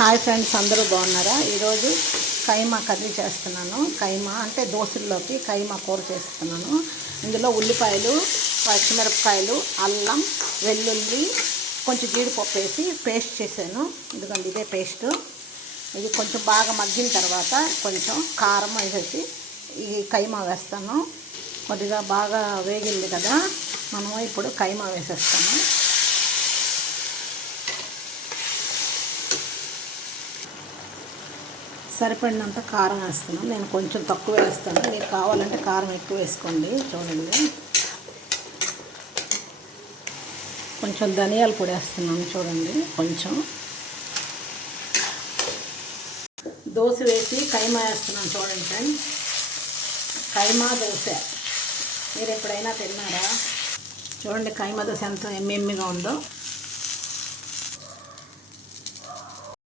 Hi friends, అందరూ బాగున్నారా? ఈరోజు కైమా కర్రీ చేస్తున్నాను. కైమా అంటే దోశల్లోకి కైమా కూర చేస్తున్నాను. ఇందులో ఉల్లిపాయలు, పచ్చిమిరపకాయలు, అల్లం, వెల్లుల్లి, కొంచెం జీడిపప్పు వేసి పేస్ట్ చేశాను. ఎందుకంటే ఇదే పేస్ట్. ఇది కొంచెం బాగా మగ్గిన తర్వాత కొంచెం కారం వేసేసి ఈ కైమా వేస్తాను. కొద్దిగా బాగా వేగింది కదా, మనము ఇప్పుడు కైమా వేసేస్తాము. సరిపడినంత కారం వేస్తున్నాను. నేను కొంచెం తక్కువ వేస్తాను, మీకు కావాలంటే కారం ఎక్కువ వేసుకోండి. చూడండి, కొంచెం ధనియాల పొడి వేస్తున్నాను. చూడండి, కొంచెం దోశ వేసి కైమా వేస్తున్నాను. చూడండి ఫ్రెండ్స్, కైమా దోశ మీరు ఎప్పుడైనా తిన్నారా? చూడండి కైమా దోశ ఎంత ఎమ్మెమ్మిగా ఉందో.